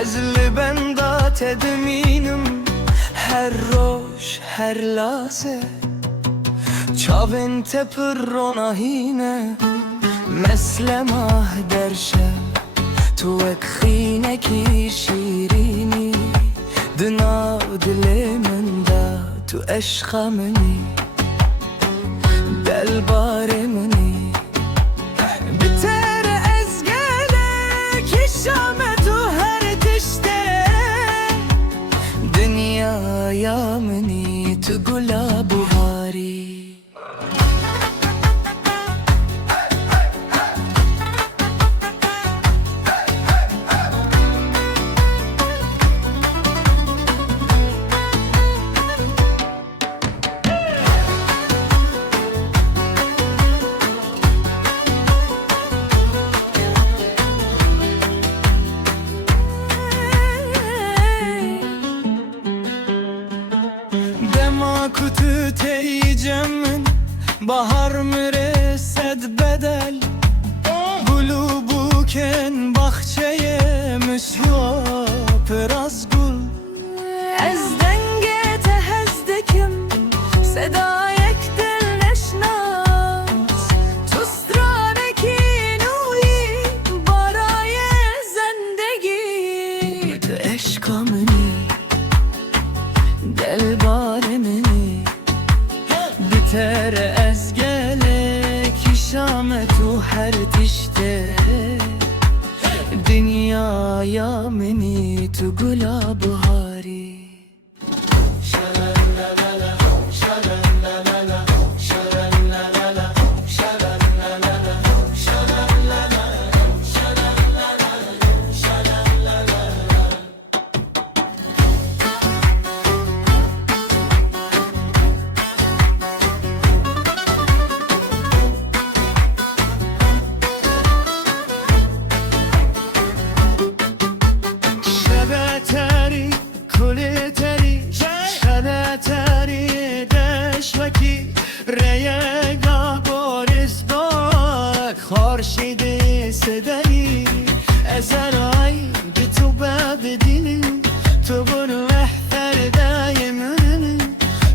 از لبندات دمینم هر روش هر لحظه چاوین تپر روناهینه مثل ماه در شب تو اکخینه کی شیرینی دنا دل من دا تو عشق منی دل بار منی بتر از گله کی شام تو هر تشته دنیا یا منی تو گلاب بهاری kutu teycemin bahar müresed bedel Gulu buken bahçeye müsvap raz gul Ez denge tehezdekim sedayek dil neşnas Tustraneki nuyi baraye zendegi Tu eşkamini del baremini بتر از گله کی شام تو هر تشته دنیا یا منی تو گلاب بهاری ریگا بارز باک خورشید صدایی ازرای به تو بدینی تو برو احفر دایمونی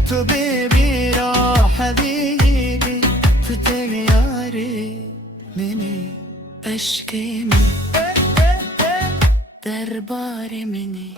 تو بیبی را حبیبی تو دل یاری منی عشق منی دربار منی